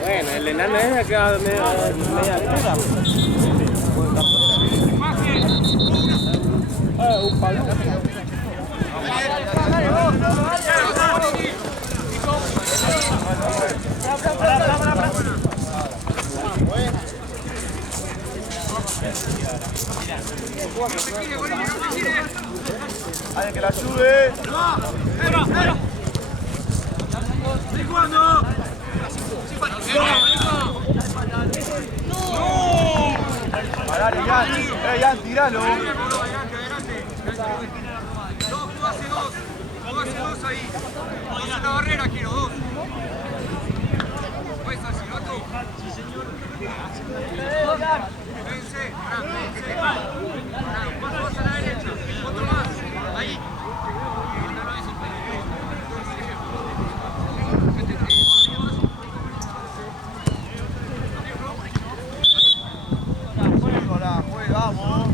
Bueno, el enano es acá media altura. Un palo. Alguien que la ayude. ¡Estoy jugando! Parale, Jan. Jan, tiralo. Dos ahí. Vamos a la barrera, quiero dos. ¿Puedes así, Otto? Sí, señor. Vence, cuatro más a la derecha. Otro más. Ahí. Vamos.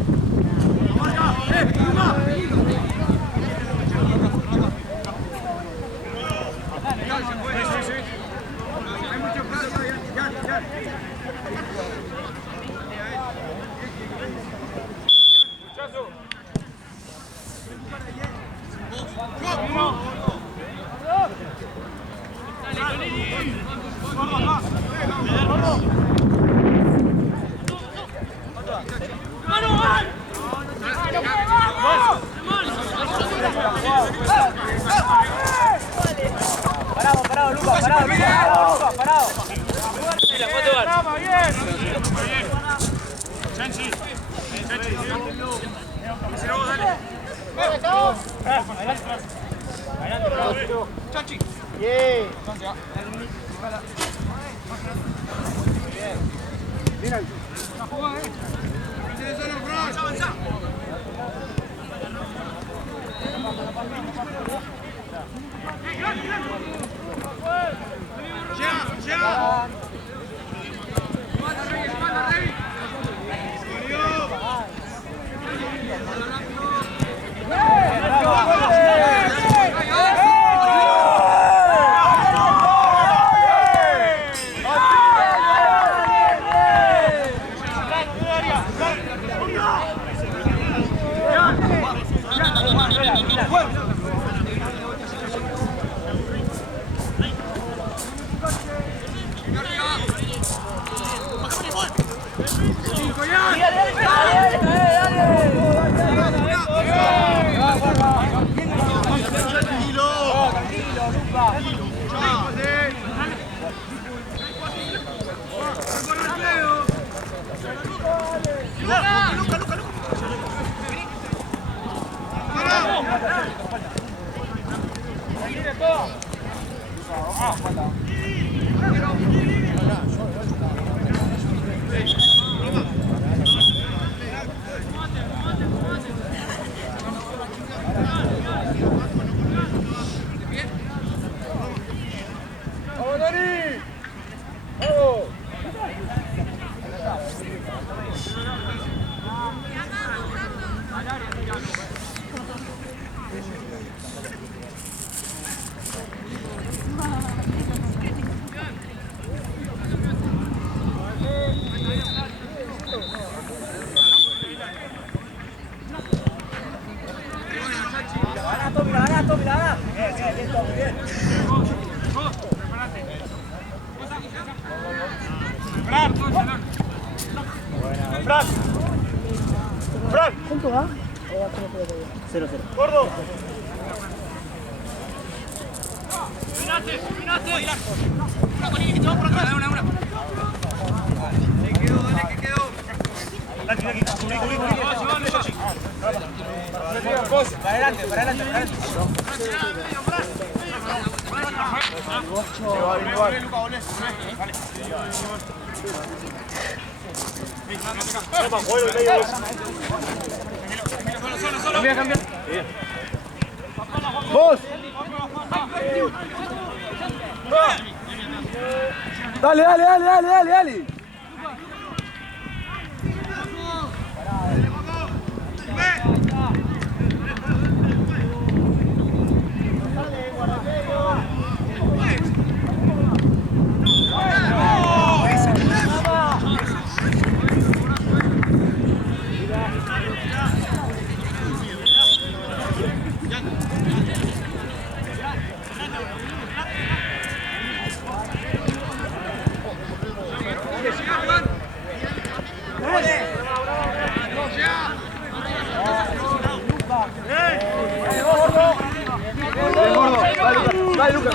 Parado, Lucas, parado. La foto va. Chanchi. Chanchi. Mira. Avanza. Llega. Espalda, Rey. ¿Cuánto va? 0-0. Gordo. Para adelante. ¡Vos! Dale. Dale, Lucas.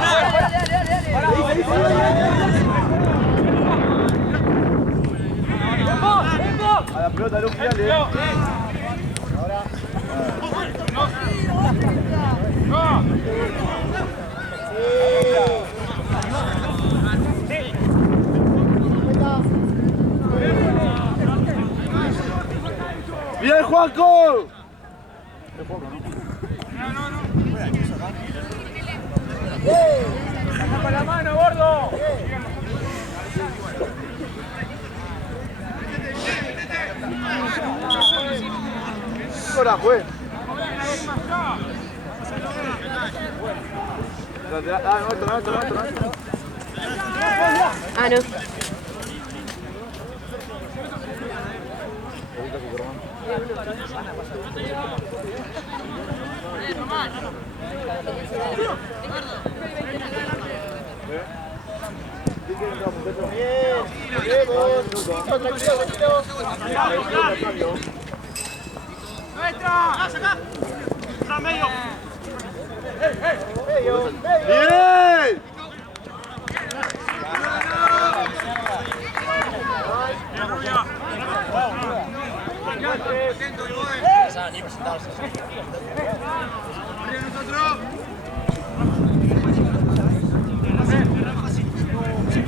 A la pelota, Lucas, dale. ¡Bien, Juanco! ¡Con la mano, gordo! Ahora, juez. No. Ah, no. ¡Nuestra! ¡Acá! ¡Tras medio! ¡Bien!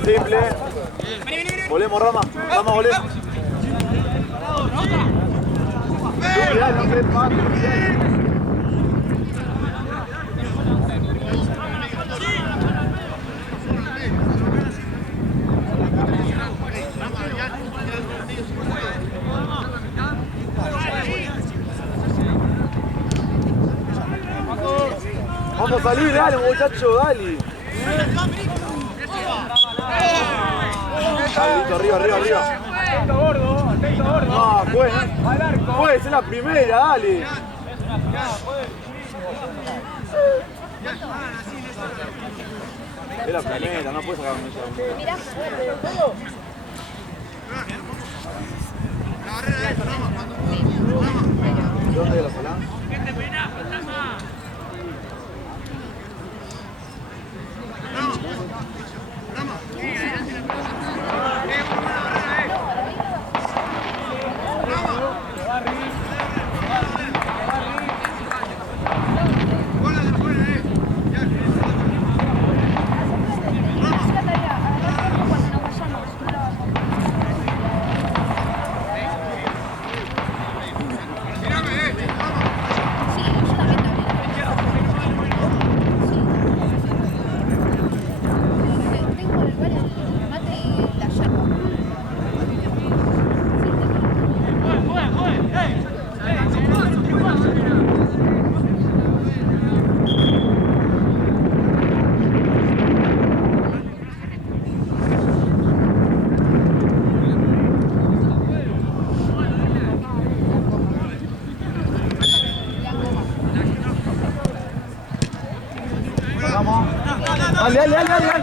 Simple. Volemos, Rama. Rama, volemos. Vamos a salir, dale, muchacho, dale. Listo, arriba. Atento, gordo. No, pues. Pues, es la primera, dale. Es la primera, no puedes sacar mucho. Mira. ¿Dónde de la sala? Dale, dale, dale, dale.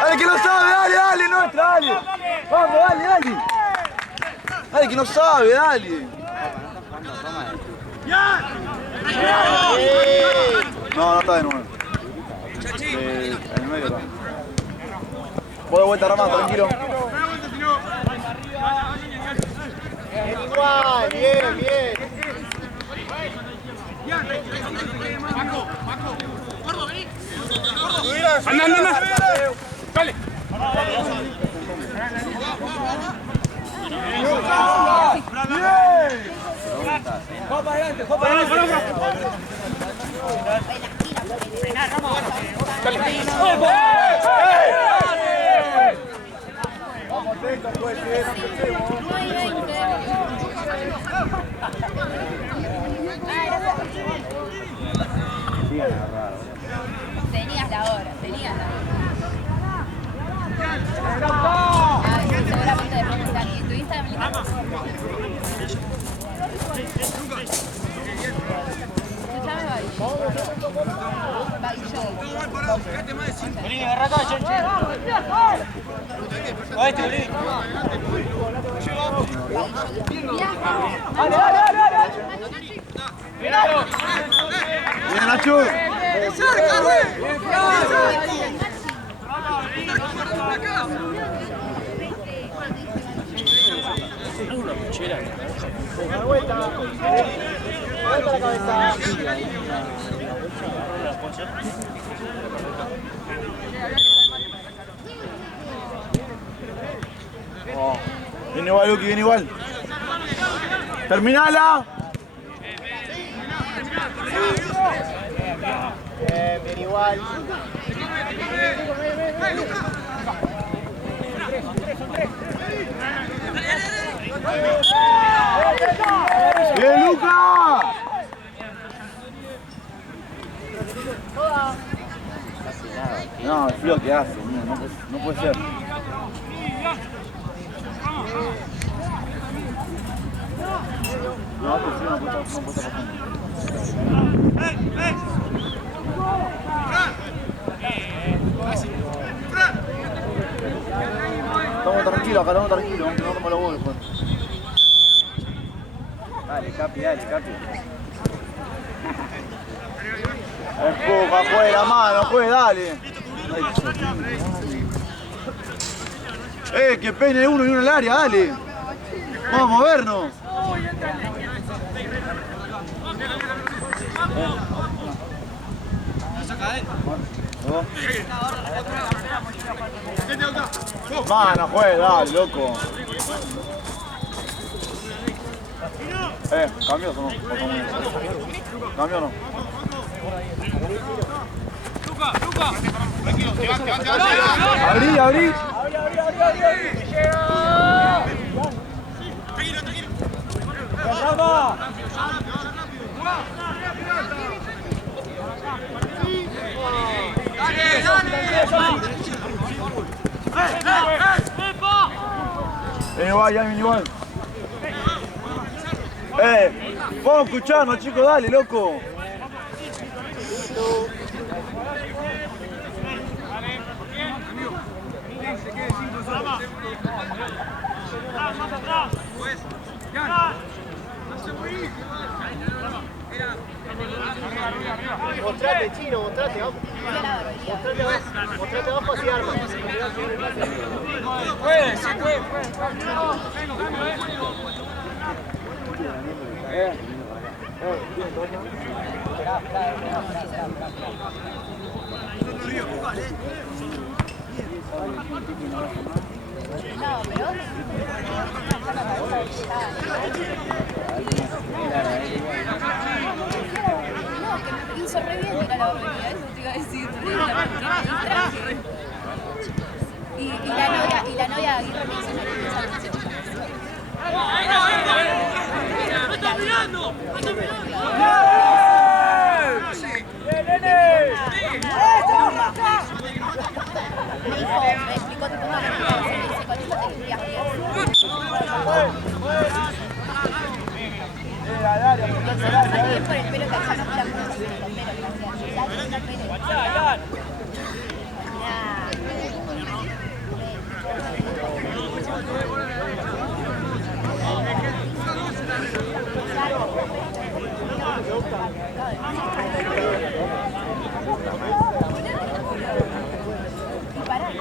Dale, que no sabe, dale, dale, nuestra, dale. Vamos, dale, dale. Dale, que no sabe, dale. No, no está de nuevo. En el medio está. Voy de vuelta, Rama, tranquilo. Bien, igual, bien, bien. ¡Anda, anda, anda! ¡Dale! ¡Juega para adelante! ¡Juega para adelante! Vamos, atento, pues, que no empecemos. Tenías la hora, tenías la hora. Seguramente después me están. ¿Y tu Instagram? Escuchame, Bye Show. Vení, agarra acá, che. Vení. Dale, dale, dale, dale. Bien, Nacho. Vuelta. Vuelta la cabeza. Oh, viene igual, Luqui, viene igual. Terminala. Bien igual. Bien, Luca. No, el frío que hace, mira, no puede ser. No, pues sí, no puede estar pasando. Estamos tranquilos acá, estamos tranquilos, no tomamos los goles, pues. Dale, Capi, dale, Capi. Empuja, juegue la mano, juegue, dale. Que peine uno y uno en el área, dale. Vamos a movernos. Mano, juegue, dale, loco. ¿Cambios o no? ¿Cambio o no? Luca. Tranquilo, te van. Abrí, abrí. Tranquilo. ¡Vamos! Igual, igual. Vamos a escucharnos, chicos, dale, loco. Mostrate, Chino, mostrate, vamos. Mostrate abajo así armas. Puede, sí puede. No, pero que me hizo re bien ir a la barbería, eso te iba a decir. Y la novia Aguirre me dice ¡no está mirando! ¡No está me explicó tipo una cosa, me dice, con esto te limpias bien. Por el pelo que ya no te la pones así, pero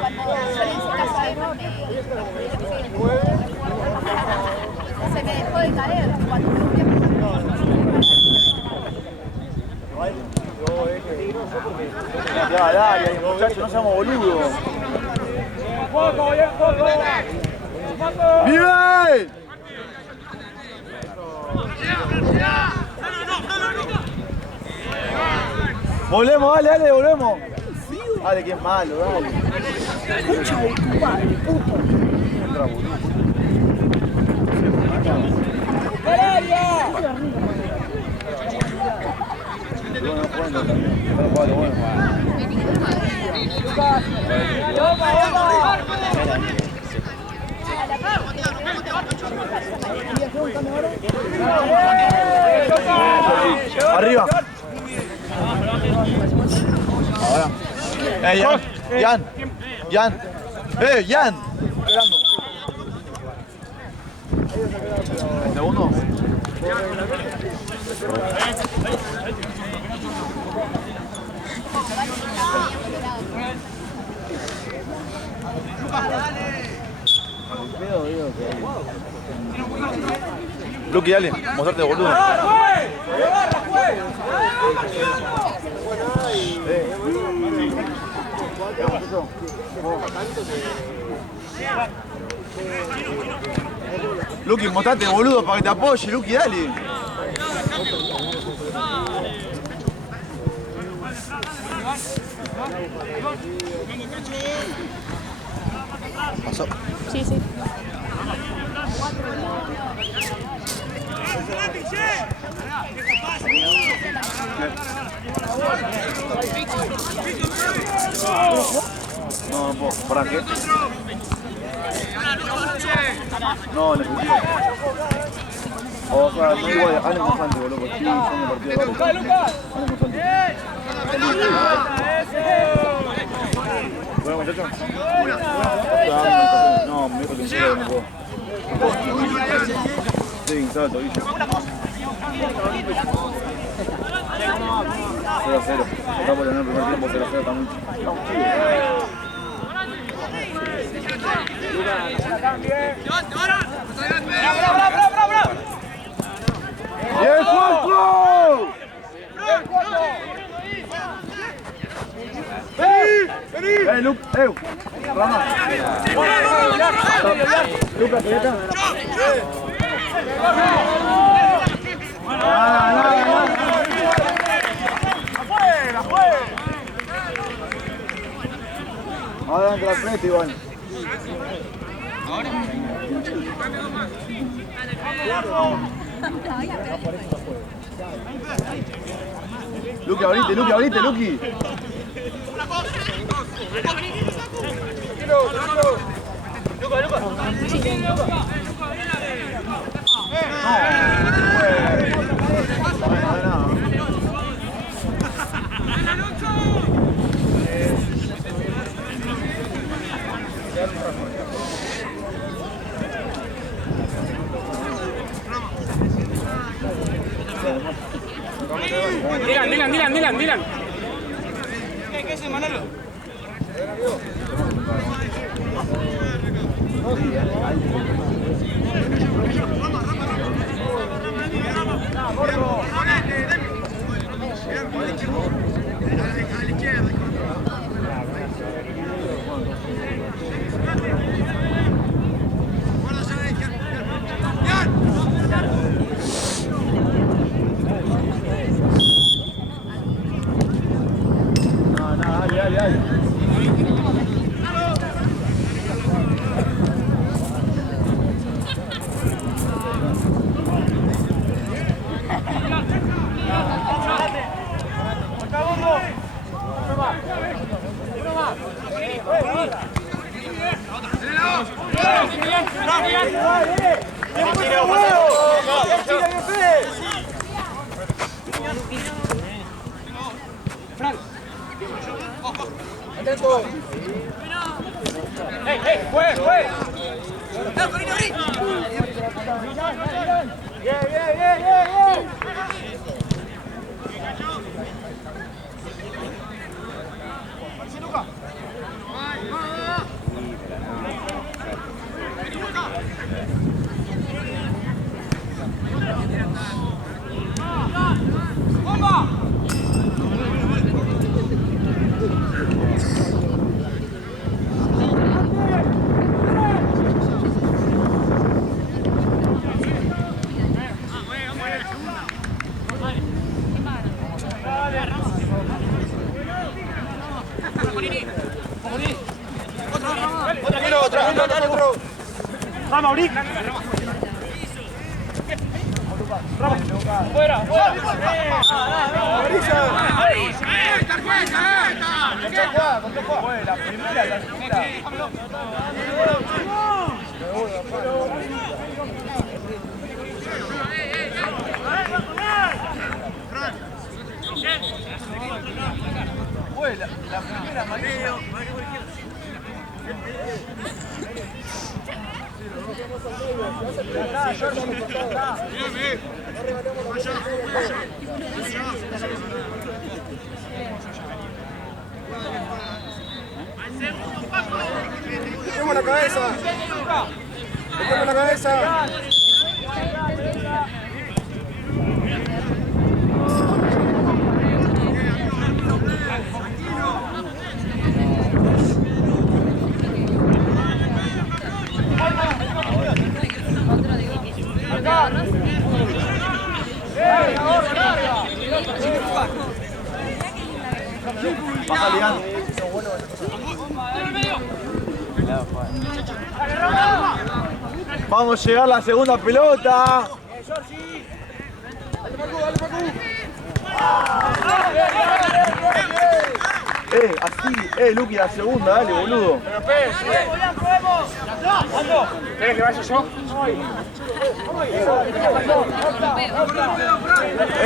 Cuando yo le hice caso a Emma, se me dejó de caer cuando me fui Ya, dale, muchachos, no seamos boludos. ¡Vive! Volvemos, dale, volvemos. Dale, que es malo, dale. Escucha de tu padre, puto. Arriba. Ahora. Jan. Jan. Segundo. Luqui, dale, mostrarte boludo. Luqui, mostrate boludo para que te apoye, Luqui, dale. Pasó. Sí, sí. No, no, ¿para qué? No, necesito. O sea, no igual, Alex Mojante, boludo, porque sí, son de partido de Alex Mojante. Bueno, muchachos. No, me dijo que en serio no puedo. Sí, hinchado el tobillo. 0-0. Está por tener el primer tiempo 0-0 también. ¡Bien, Juanjo! ¡Vení! Luke! ¡Rama! Lucas, ¿qué está? Ahora entra al frente, Iván. Luqui, abrite, Luqui. Dylan. ¿Qué es el Manolo? Frank. ¡Dejemos la cabeza! ¡Dejemos la cabeza! Baja Ligan. Vamos a llegar a la segunda pelota. Así, Luqui, la segunda, dale, boludo. ¿Querés que vaya yo?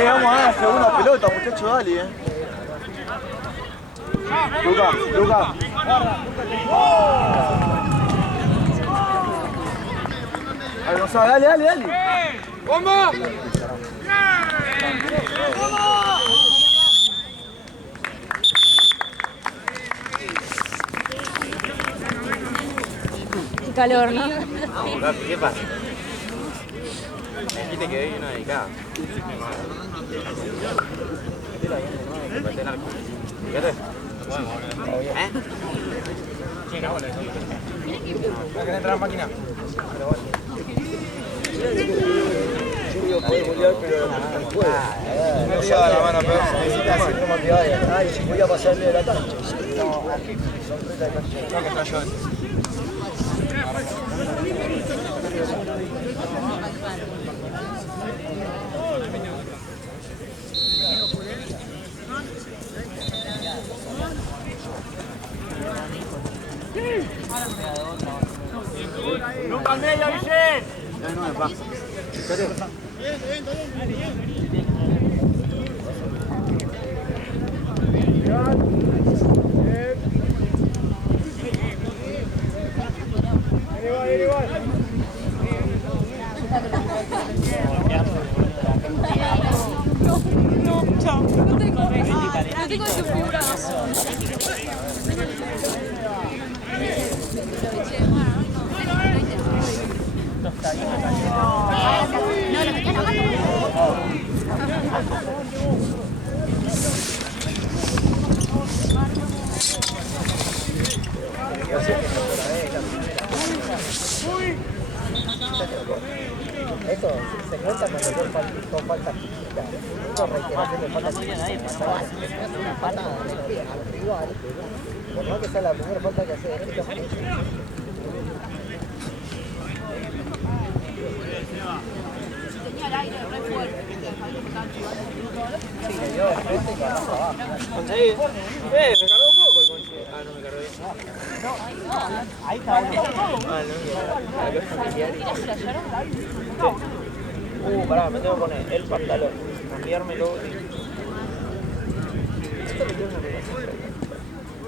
Vamos a dar la segunda pelota, muchachos, dale, Luca. Dale, Gonzalo, dale. ¡Bomba! Qué calor, ¿no? ¿Qué pasa? Aquí te quedé una dedicada. Fíjate. ¿Eh? Sí, no, ¿no querés entrar a la máquina? Puede golear, pero no puede. No se da la mano, pero necesita hacer como que vaya. Ay, si voy a pasarle de la cancha. No, aquí son 30 de cancha. No, que está yo. ¡Nunca al medio, Vicente! No me pasa. No tengo desconfigurados. Esto se cuenta con falta física. Esto es reiteración de falta física. Es una patada al rival. Por más que sea la primera falta que hace derecha. Tenía el aire re fuerte. Sí, le dio de frente y abajo abajo. ¿Conseguí? Me cargó un poco el conche. Ah, no me cargó bien. Ahí está uno. Pará, me tengo que poner el pantalón. Cambiármelo.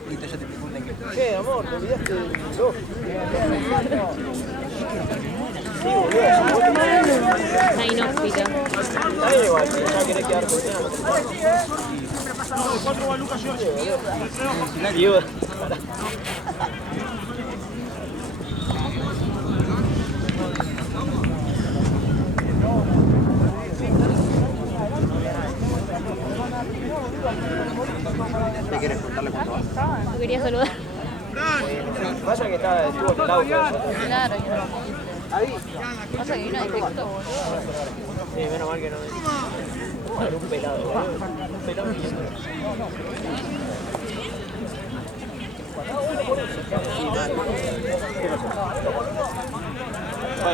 Listo, ya te pico. Che, amor, te olvidaste del reloj. Una inhóspita. Está igual, ya querés quedar con nada. ¿Qué quieres contarle cuánto va? Yo quería saludar. Vaya que estuvo en el auto. Claro, yo no. Pasa que vino defecto, boludo. Sí, menos mal que no me... Era un pelado, boludo. Un pelado lindo.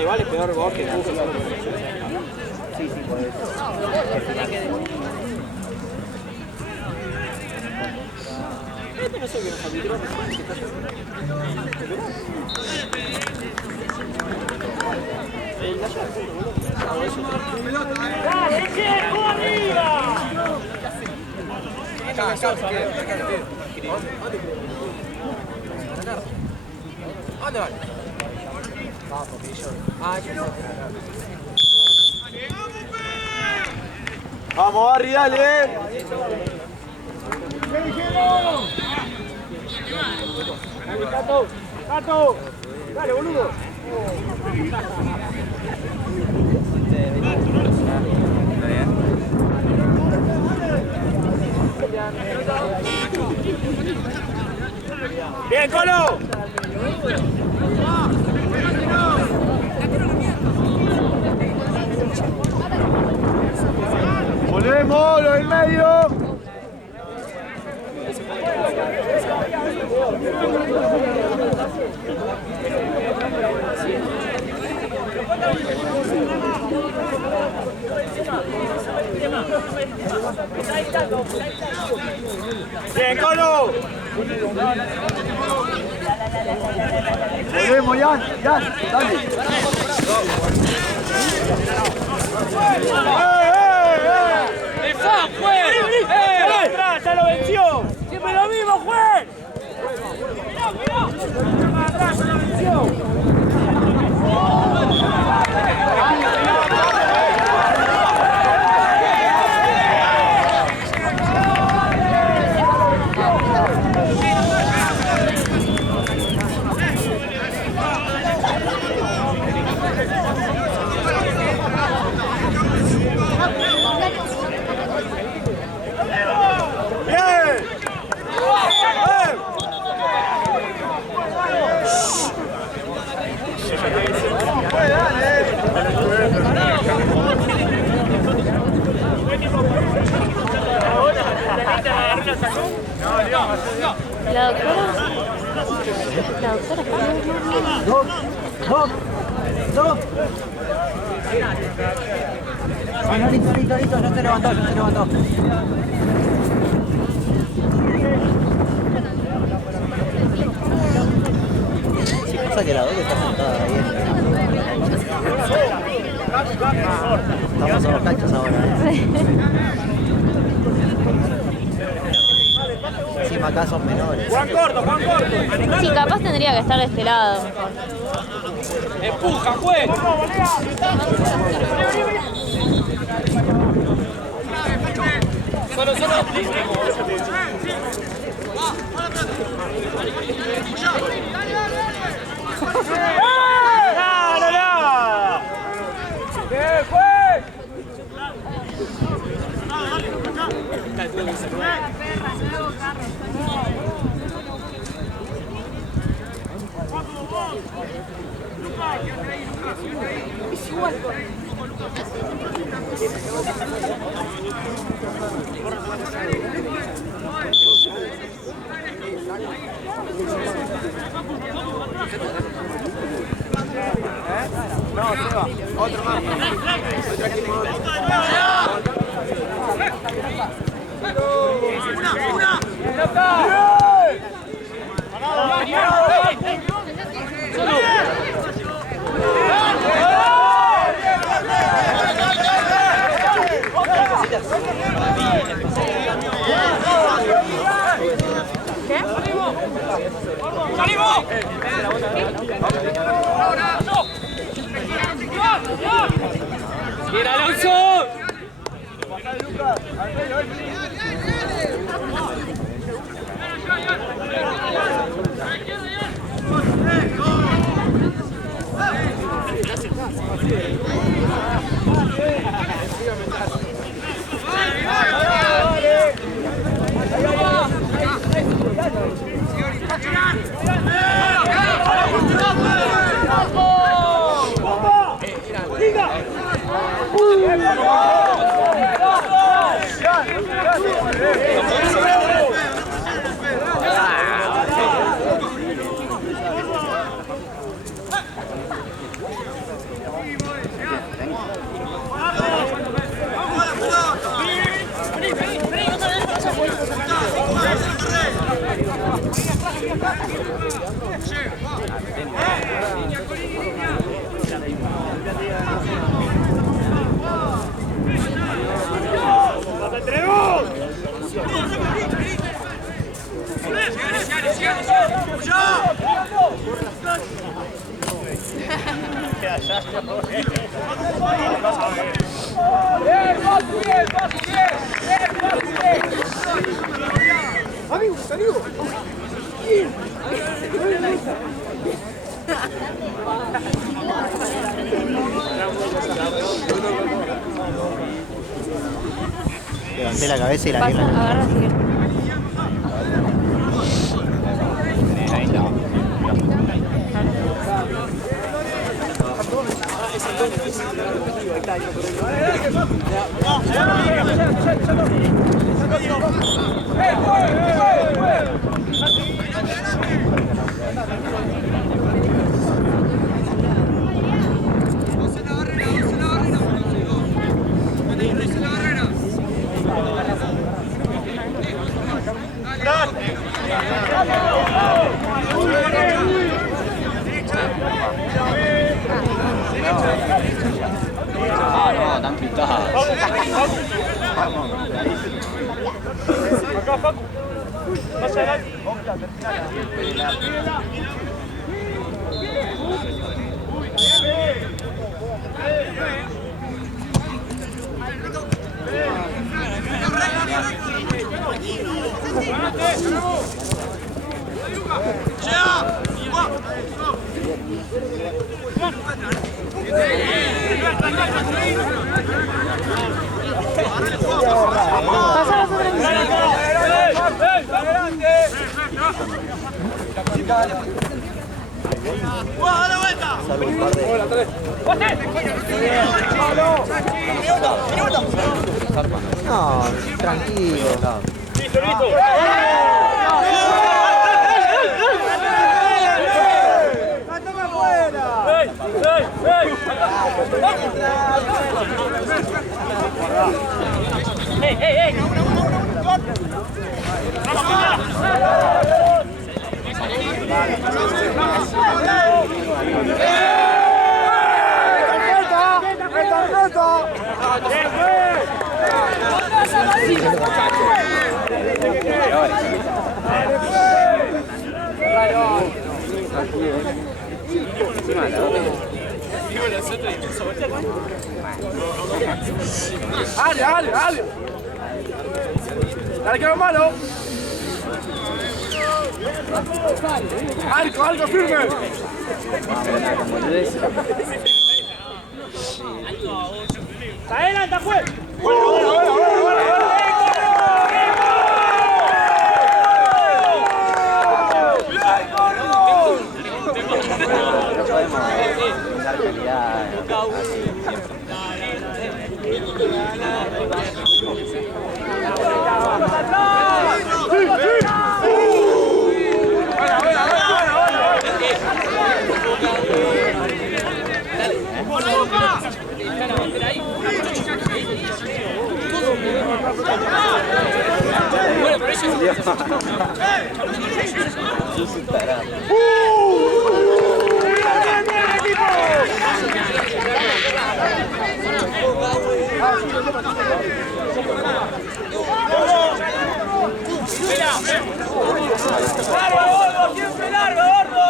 Igual es peor vos que tú. Sí, por eso. No sé qué nos arbitró. ¡Dale, Checo, arriba! ¿Dónde van? Vamos, Barry, dale. ¡Gato! ¡Dale, boludo! ¡Bien, Colo! Volvemos, lo del medio. ¡Bien, Colo! Volvemos, Jan, dale. ¡Atrás, ya lo venció! ¡Siempre lo mismo, juez! ¡Atrás, ya lo venció! La doctora ¡No! Bueno, listo, ya se levantó. Sí, pasa que la doble está sentada ahí. Estamos a los cachos ahora. Encima acá son menores. ¡Juan corto! Sí, capaz tendría que estar de este lado. ¡Empuja, juez! Solo. ¡Nada! ¡Bien, juez! Otro más. ¡Bien, Alonso! Levanté la cabeza y la Pasa, pierna. agarra así. No, tan picado. Acá, Facu. Más adelante. No, tranquilo. Listo, listo. ¡Ey, ey, ey! ¡Dale, dale, dale! ¡Dale que va malo! ¡Arco, algo firme! ¡Adelanta, juez! Bueno, pero ellos... ¡Largo, gordo! ¡Siempre largo, gordo!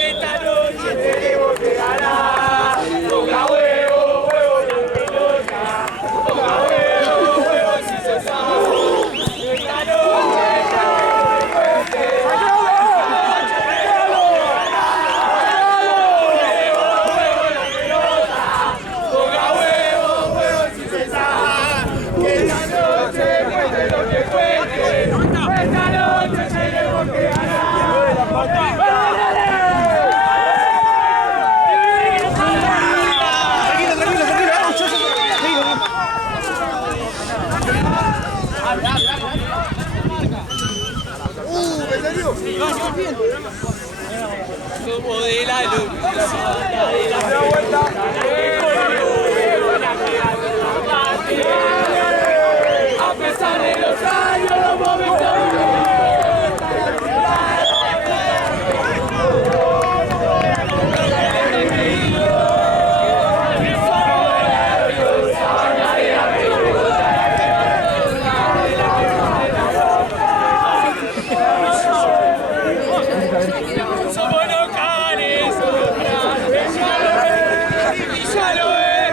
Esta noche tenemos que ganar. Toca huevo, huevo la pelota. Toca huevo, huevo sin cesar. Esta noche como de la luz. A pesar de los años, los momentos. Somos locales, ya lo es,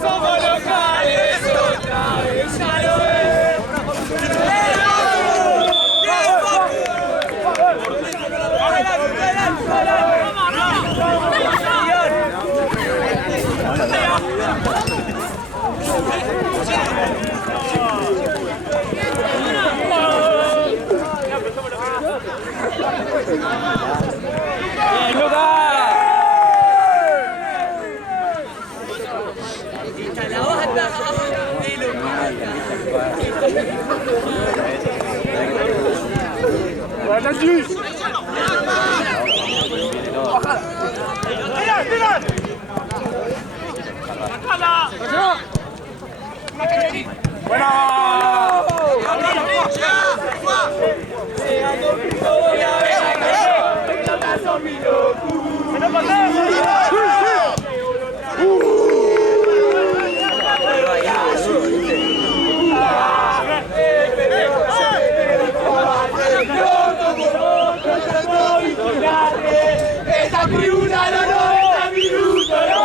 somos locales, otra vez, ya lo es. ¡Bien, Lucas! Está la banda de esta tribuna los 90 minutos no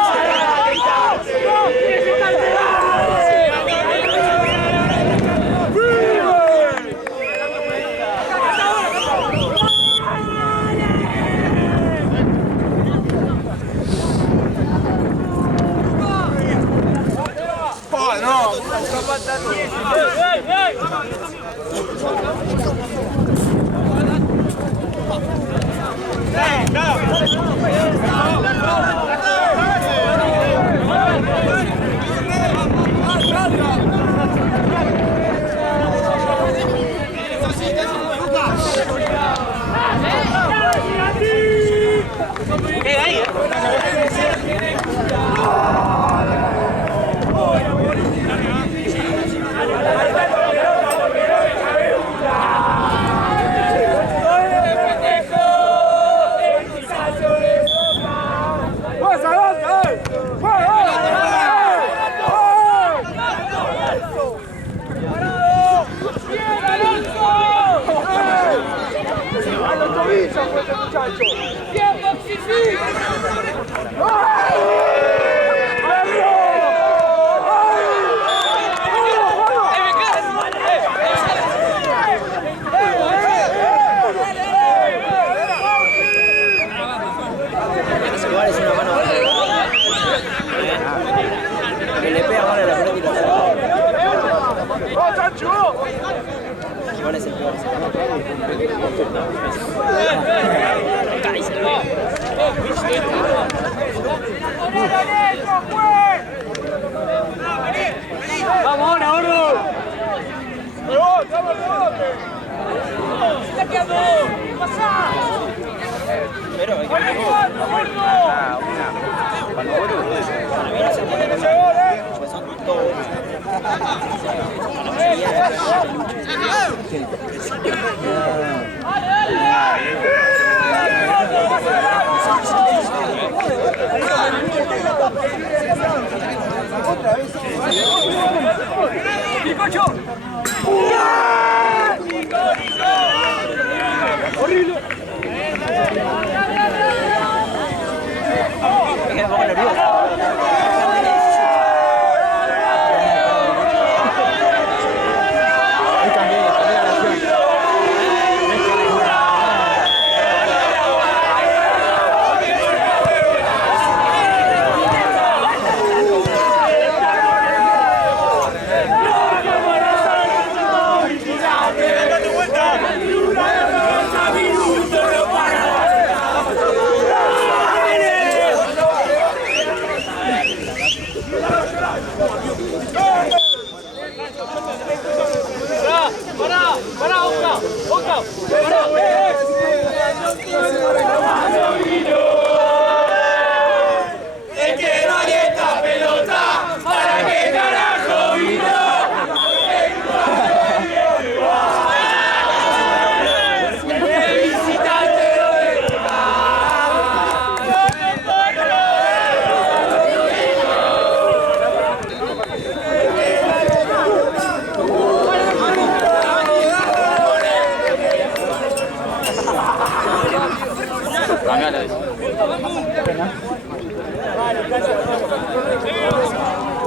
para ¿Cuál es el peor? ¡Vamos ahora, gordo! ¡Rebote, vamos al rebote! ¡Se está quedando! ¡Pasá! Pero hay que ver. Cuando vos pues son todos. ¡Horrible! Es un poco nervioso.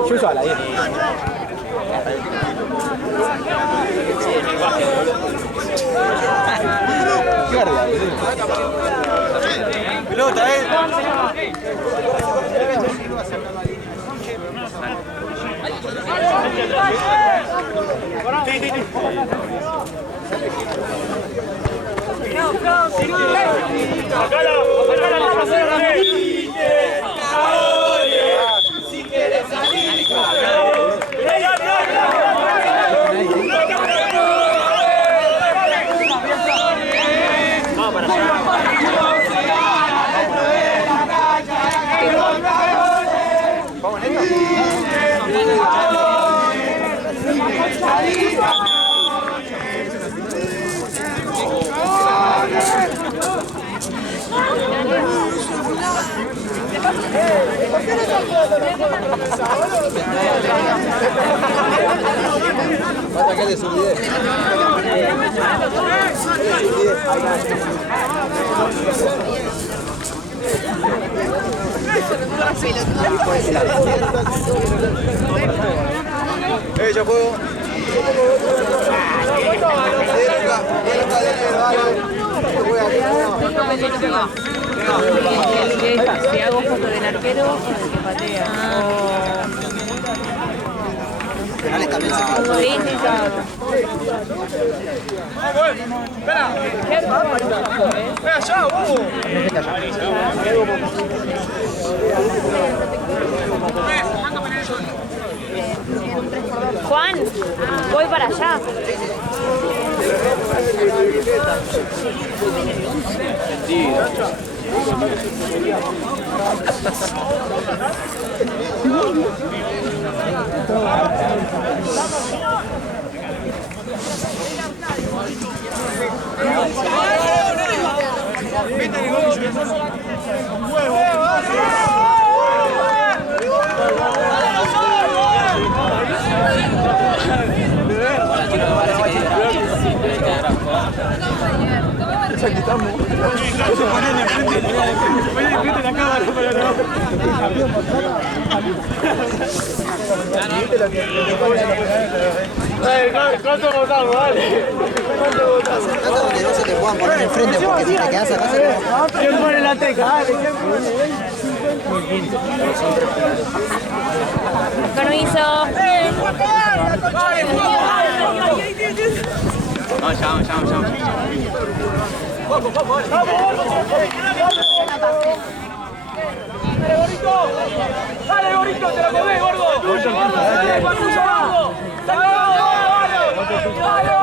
Yo uso a la 10. Pelota, Pasa que le subí. Yo juego. Si hago foto del arquero o del que patea. Penales también se fijan. Sí, sí, claro. ¡Ve allá, vos! Juan, voy para allá. ¿Cuánto votamos, vale? Trata donde no se te puedan poner enfrente porque si te quedas acá se te... ¿Quién pone la teca? Permiso. ¡Dale, Gorito! ¡Te lo comés, gordo! ¡Dale, Pacucho, gordo! ¡Dale, gordo! ¡Dale,